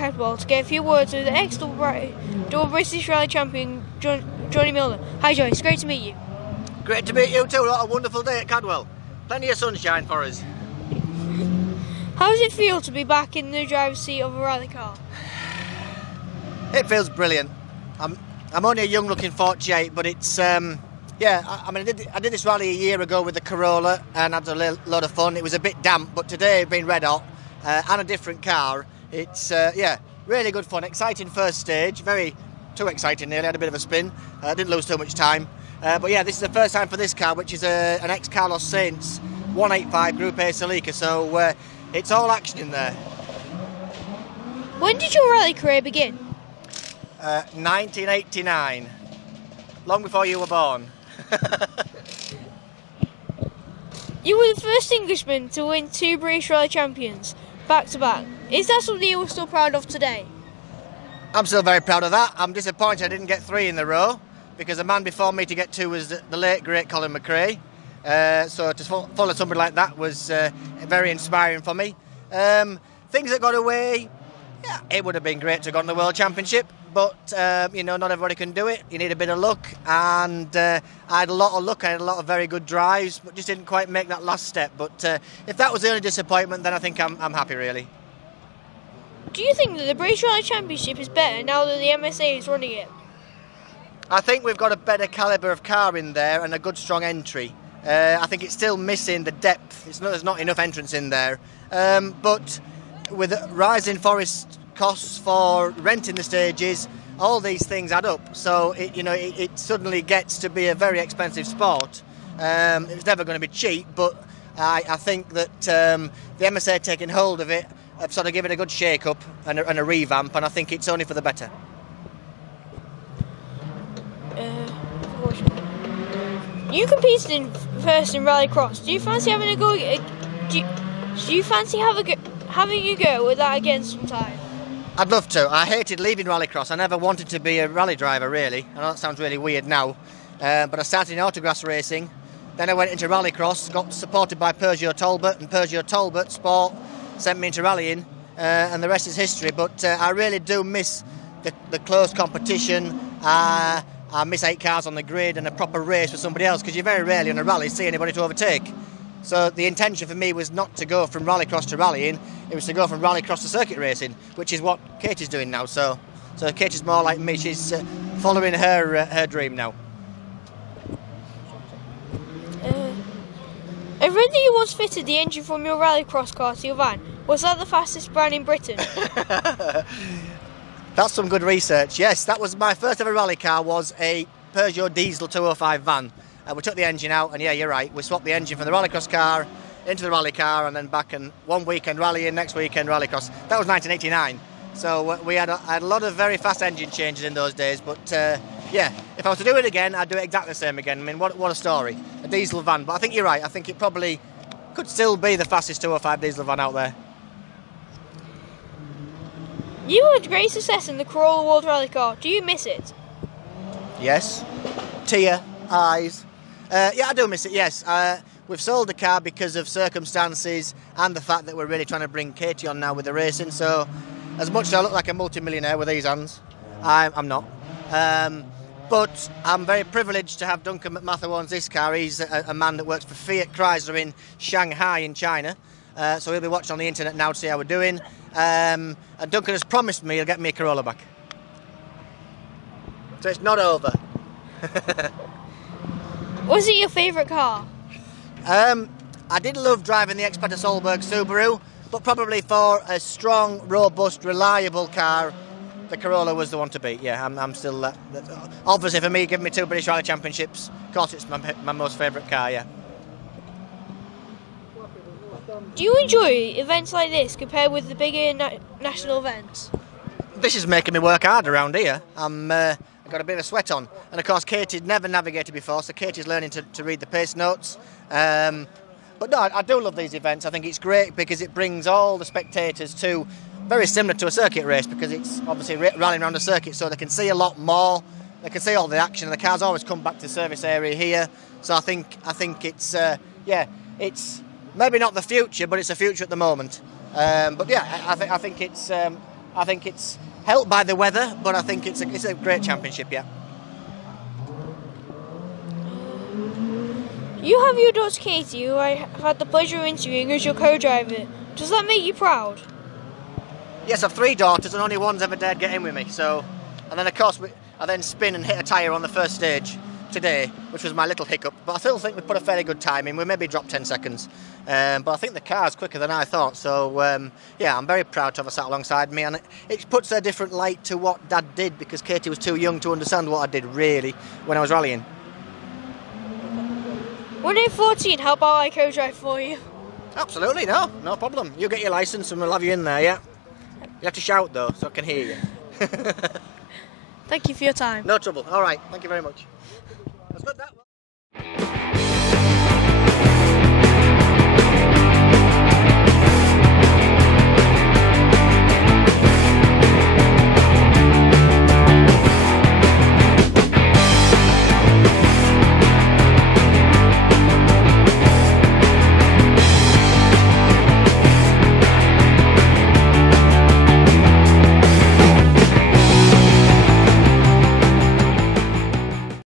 Cadwell to get a few words with the ex-double British Rally champion Jonny Milner. Hi Joy, it's great to meet you. Great to meet you too. What a wonderful day at Cadwell. Plenty of sunshine for us. How does it feel to be back in the driver's seat of a rally car? It feels brilliant. I'm only a young-looking 48, but it's yeah. I mean, I did this rally a year ago with the Corolla and had a lot of fun. It was a bit damp, but today being red hot and a different car, it's yeah, really good fun. Exciting first stage, too exciting nearly. Had a bit of a spin. Didn't lose too much time. But yeah, this is the first time for this car, which is an ex-Carlos Sainz 185 Group A Celica, so it's all action in there. When did your rally career begin? 1989, long before you were born. You were the first Englishman to win 2 British Rally Champions back-to-back. Is that something you're still proud of today? I'm still very proud of that. I'm disappointed I didn't get 3 in the row, because the man before me to get 2 was the late, great Colin McRae. So to follow somebody like that was very inspiring for me. Things that got away, yeah, it would have been great to have gotten the World Championship, but you know, not everybody can do it. You need a bit of luck, and I had a lot of luck. I had a lot of very good drives, but just didn't quite make that last step. But if that was the only disappointment, then I think I'm happy, really. Do you think that the British Rally Championship is better now that the MSA is running it? I think we've got a better calibre of car in there and a good strong entry. I think it's still missing the depth. There's not enough entrance in there. But with rising forest costs for renting the stages, all these things add up. So it suddenly gets to be a very expensive sport. It's never going to be cheap, but I think that the MSA taking hold of it have sort of given it a good shake-up and a revamp, and I think it's only for the better. You competed first in Rallycross. Do you fancy having a go? Do you fancy having a go with that again sometime? I'd love to. I hated leaving Rallycross. I never wanted to be a rally driver, really. I know that sounds really weird now, but I started in autograss racing. Then I went into Rallycross, got supported by Peugeot Talbot, and Peugeot Talbot Sport sent me into rallying, and the rest is history. But I really do miss the close competition. I miss 8 cars on the grid and a proper race with somebody else, because you very rarely in a rally see anybody to overtake. So the intention for me was not to go from rallycross to rallying, it was to go from rallycross to circuit racing, which is what Katie's doing now. So Katie's more like me, she's following her dream now. I read that you once fitted the engine from your rallycross car to your van. Was that the fastest brand in Britain? That's some good research. Yes, that was my first ever rally car, was a Peugeot diesel 205 van. We took the engine out, and yeah, you're right, we swapped the engine from the rallycross car into the rally car, and then back, and one weekend rallying, next weekend rallycross. That was 1989. So we had a lot of very fast engine changes in those days, but yeah, if I was to do it again, I'd do it exactly the same again. I mean, what a story. A diesel van, but I think you're right, I think it probably could still be the fastest 205 diesel van out there. You had great success in the Corolla World Rally Car. Do you miss it? Yes. Tear, eyes. Yeah, I do miss it, yes. We've sold the car because of circumstances and the fact that we're really trying to bring Katie on now with the racing. So as much as I look like a multi-millionaire with these hands, I'm not. But I'm very privileged to have Duncan McMath, who owns this car. He's a man that works for Fiat Chrysler in Shanghai in China. So he'll be watching on the internet now to see how we're doing. And Duncan has promised me he'll get me a Corolla back. So it's not over. Was it your favourite car? I did love driving the Expeditor Solberg Subaru, but probably for a strong, robust, reliable car, the Corolla was the one to beat. Yeah, I'm still... obviously for me, giving me 2 British Rally Championships, of course it's my most favourite car, yeah. Do you enjoy events like this compared with the bigger national events? This is making me work hard around here. I've got a bit of a sweat on. And of course Katie'd never navigated before, so Katie's learning to read the pace notes. But no, I do love these events. I think it's great because it brings all the spectators to, very similar to a circuit race, because it's obviously rallying around a circuit, so they can see a lot more. They can see all the action, and the cars always come back to the service area here. So I think it's yeah, it's maybe not the future, but it's a future at the moment. But yeah, I think it's I think it's helped by the weather, but I think it's a great championship, yeah. You have your daughter Katie, who I have had the pleasure of interviewing as your co-driver. Does that make you proud? Yes, I've 3 daughters and only one's ever dared get in with me. So, and then of course I then spin and hit a tyre on the first stage today, which was my little hiccup. But I still think we put a fairly good time in. We maybe dropped 10 seconds, but I think the car's quicker than I thought. So yeah, I'm very proud to have her sat alongside me, and it puts a different light to what Dad did, because Katie was too young to understand what I did really when I was rallying. When I'm 14, how about I co-drive for you? Absolutely, no problem. You get your licence and we'll have you in there, yeah? You have to shout though, so I can hear you. Thank you for your time. No trouble. All right, thank you very much. That's good, that.